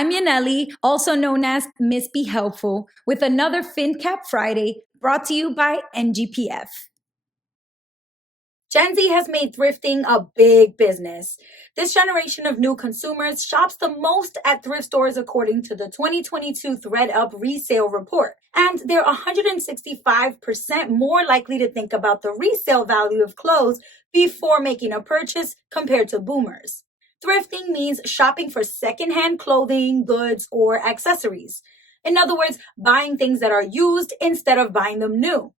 I'm Yaneli, also known as Miss Be Helpful, with another FinCap Friday brought to you by NGPF. Gen Z has made thrifting a big business. This generation of new consumers shops the most at thrift stores according to the 2022 ThredUp resale report. And they're 165% more likely to think about the resale value of clothes before making a purchase compared to boomers. Thrifting means shopping for secondhand clothing, goods, or accessories. In other words, buying things that are used instead of buying them new.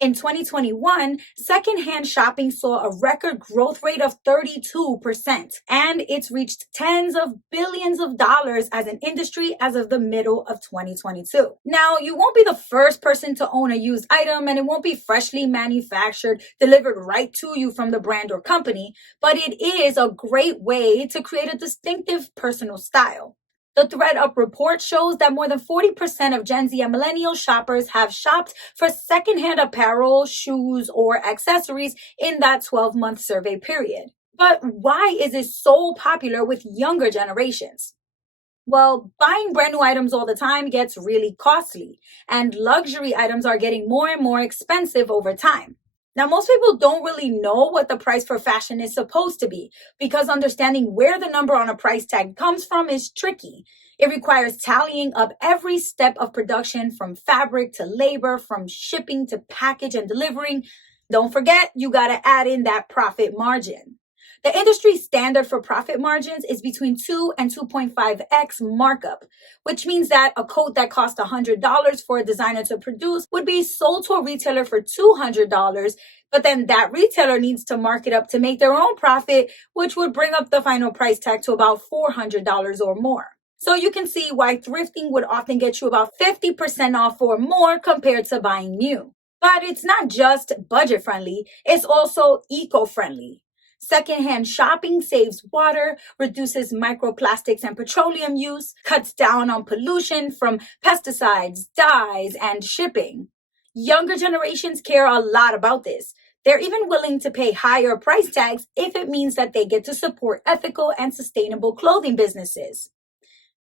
In 2021, secondhand shopping saw a record growth rate of 32%, and it's reached tens of billions of dollars as an industry as of the middle of 2022. Now, you won't be the first person to own a used item, and it won't be freshly manufactured, delivered right to you from the brand or company, but it is a great way to create a distinctive personal style. The ThredUp report shows that more than 40% of Gen Z and millennial shoppers have shopped for secondhand apparel, shoes, or accessories in that 12-month survey period. But why is it so popular with younger generations? Well, buying brand new items all the time gets really costly, and luxury items are getting more and more expensive over time. Now, most people don't really know what the price for fashion is supposed to be because understanding where the number on a price tag comes from is tricky. It requires tallying up every step of production from fabric to labor, from shipping to package and delivering. Don't forget, you got to add in that profit margin. The industry standard for profit margins is between 2 and 2.5x markup, which means that a coat that cost $100 for a designer to produce would be sold to a retailer for $200, but then that retailer needs to mark it up to make their own profit, which would bring up the final price tag to about $400 or more. So you can see why thrifting would often get you about 50% off or more compared to buying new. But it's not just budget friendly, it's also eco-friendly. Secondhand shopping saves water, reduces microplastics and petroleum use, cuts down on pollution from pesticides, dyes, and shipping. Younger generations care a lot about this. They're even willing to pay higher price tags if it means that they get to support ethical and sustainable clothing businesses.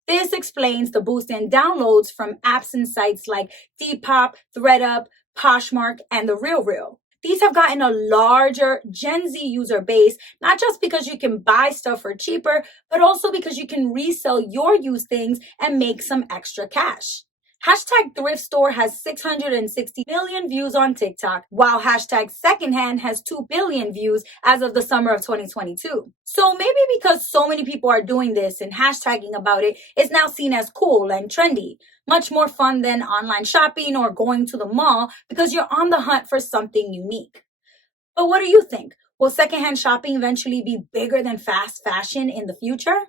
This explains the boost in downloads from apps and sites like Depop, ThredUp, Poshmark, and The RealReal. These have gotten a larger Gen Z user base, not just because you can buy stuff for cheaper, but also because you can resell your used things and make some extra cash. Hashtag thrift store has 660 million views on TikTok, while hashtag secondhand has 2 billion views as of the summer of 2022. So maybe because so many people are doing this and hashtagging about it, it's now seen as cool and trendy. Much more fun than online shopping or going to the mall because you're on the hunt for something unique. But what do you think? Will secondhand shopping eventually be bigger than fast fashion in the future?